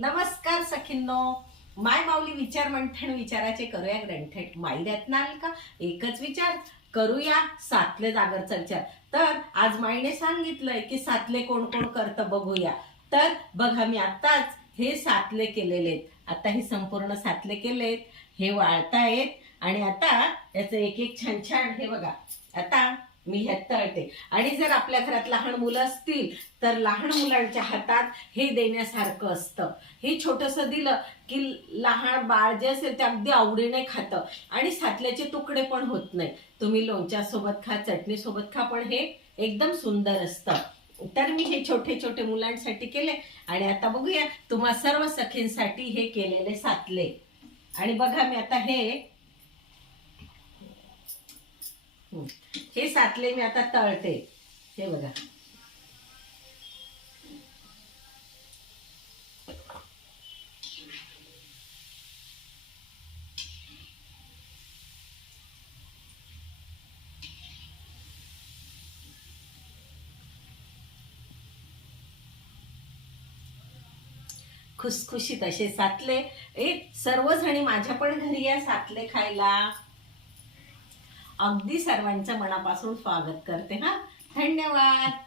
नमस्कार सखींनो, माय माऊली विचार मंथन विचाराचे करूया ग्रंथेट माई रत्नाल का एकच विचार करूया सातले जागरचा विचार। तर आज माईने सांगितलंय की सातले कोण कोण करतं बघूया। तर बघा मी आताच हे सातले केलेले आहेत, आता हे संपूर्ण सातले केलेत, हे वाळतायत आणि आता याचं एक एक छान छान हे बघा आता मी ह्यात तळते। आणि जर आपल्या घरात लहान मुलं असतील तर लहान मुलांच्या हातात हे देण्यासारखं असतं। हे छोटंसं दिलं की लहान बाळ जे असेल ते अगदी आवडीने खातं आणि सातल्याचे तुकडे पण होत नाही। तुम्ही लोणच्या सोबत खा, चटणी सोबत खा, पण हे एकदम सुंदर असतं। तर मी हे छोटे छोटे मुलांसाठी केले आणि आता बघूया तुम्हा सर्व सखींसाठी हे केलेले सातले। आणि बघा मी आता हे सातले मी आता तळते, हे बघा। खुसखुशीत असे सातले सर्वजणी माझ्या पण घरी या सातले खायला। अगदी सर्वांचं मनापासून स्वागत करते हा। धन्यवाद।